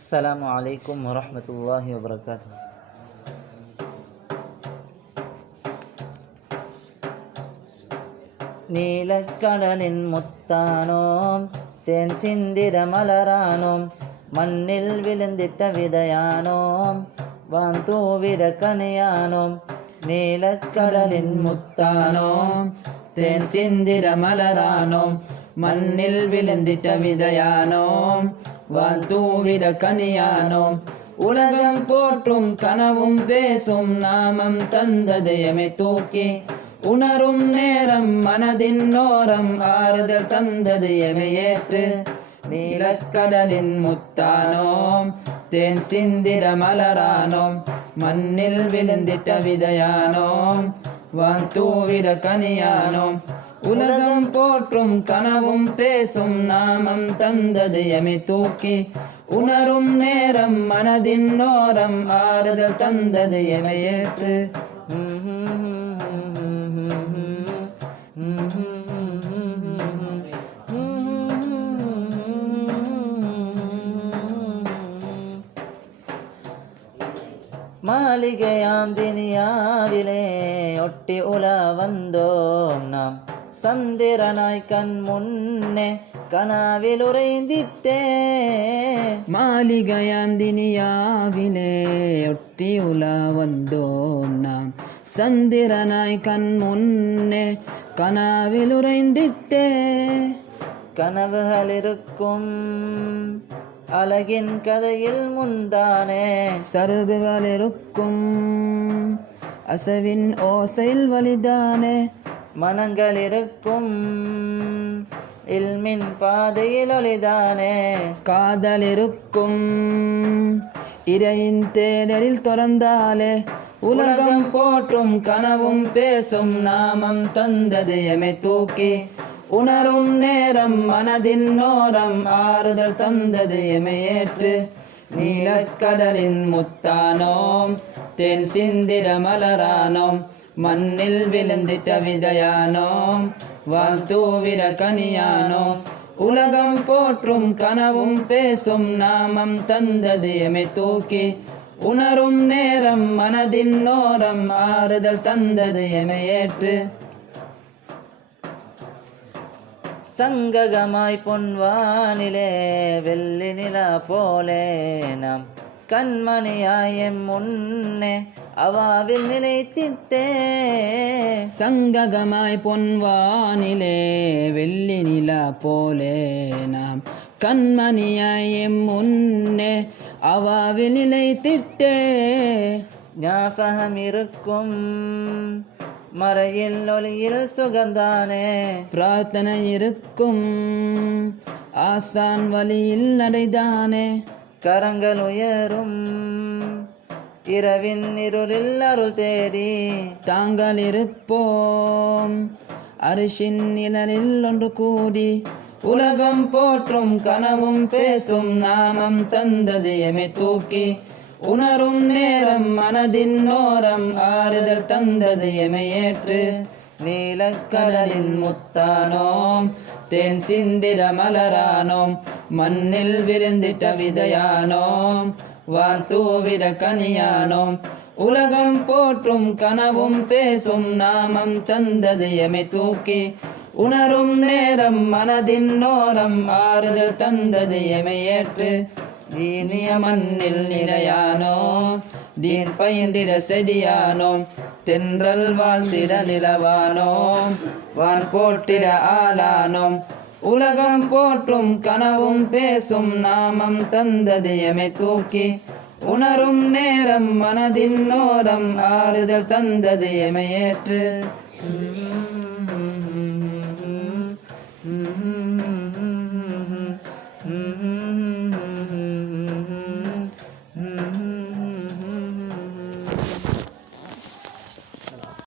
السلام عليكم ورحمة الله وبركاته. நீலக்கடலின் முத்தானோம், தேன் சிந்திட மலரானோம், மண்ணில் விழுந்திட்ட விதையானோம், வான் தூவிட கனியானோம். நீலக்கடலின் முத்தானோம், தேன் சிந்திட மலரானோம், மண்ணில் விழுந்திட்ட விதையானோம், வான் தூவிட கனியானோம். உலகம் போற்றும் கனவும் பேசும் நாமம் தந்தது எமை தூக்கி, உணரும் நேரம் மனதின் ஓரம் ஆறுதல் தந்தது எமையேற்று. நீலக்கடலின் முத்தானோம், தேன் சிந்திட மலரானோம், மண்ணில் விழுந்திட்ட விதையானோம், வான் தூவிட கனியானோம். உலகம் போற்றும் கனவும் பேசும் நாமம் தந்தது எமை தூக்கி, உணரும் நேரம் மனதின் ஓரம் ஆறுதல் தந்தது எமையேற்று. மாளிகையாம் தினியாவிலே ஒட்டி உலா வந்தோம் நாம், சந்திரனாய் கண் முன்னே கனாவில் உறைந்திட்டே. மாளிகையாம் தினியாவிலே ஒட்டி உலா வந்தோம் நாம், சந்திரனாய் கண் முன்னே கனாவில் உறைந்திட்டே. கனவுகள் இருக்கும் அழகின் கதையில் முந்தானே, சருகுகள் இருக்கும் அசவின் ஓசையில் வலிதானே. மனங்கள் இருக்கும் இல்மின் பாதையில் ஒளிதானே, காதல் இருக்கும் இறையின் தேடலில் தொடர்ந்தாலே. உலகம் போற்றும் கனவும் பேசும் நாமம் தந்தது எமை தூக்கி, உணரும் நேரம் மனதின் ஓரம் ஆறுதல் தந்தது எமையேற்று. நீலக்கடலின் முத்தானோம், தேன் சிந்திட மலரானோம், மண்ணில் விழுந்திட்ட விதையானோம், வான் தூவிட கனியானோம். உலகம் போற்றும் கனவும் பேசும் நாமம் தந்தது எமை தூக்கி, உணரும் நேரம் மனதின் ஓரம் ஆறுதல் தந்தது எமையேற்று. சங்ககமாய் பொன்வானிலே வெள்ளி நிலா போலே நாம், கண்மணியாயம் முன்னே அவாவில் நிலைத்திட்டே. சங்ககமாய் பொன்வானிலே வெள்ளி நிலா போலே நாம், கண்மணியாயம் முன்னே அவாவில் நிலைத்திட்டே. ஞாபகம் இருக்கும் மறையில் ஒளியில் சுகந்தானே, பிரார்த்தனை இருக்கும் ஆசான் வழியில் நடைதானே. கரங்கள் உயரும் இரவின் இருளில் அருள் தேடி, தாங்கள் இருப்போம் அரிசின் நிழலில் ஒன்று கூடி. உலகம் போற்றும் கனவும் பேசும் நாமம் தந்தது எமை தூக்கி, உணரும் நேரம் மனதின் ஓரம் ஆறுதல் தந்தது எமையேற்று. நீலக்கடலின் முத்தானோம், தேன் சிந்திட மலரானோம், மண்ணில் விழுந்திட்ட விதையானோம், வான் தூவிட கனியானோம். உலகம் போற்றும் கனவும் பேசும் நாமம் தந்தது எமை தூக்கி, உணரும் நேரம் மனதின் ஓரம் ஆறுதல் தந்தது எமையேற்று. தீனிய மண்ணில் நிலையானோம், தீன் பயின்றிட செடியானோம், தென்றல் வாழ்ந்திட நிலவானோம், வான் போட்டிட ஆளானோம். உலகம் போற்றும் கனவும் பேசும் நாமம் தந்தது எமை தூக்கி, உணரும் நேரம் மனதின் ஓரம் ஆறுதல் தந்தது எமையேற்று. Mm-hmm.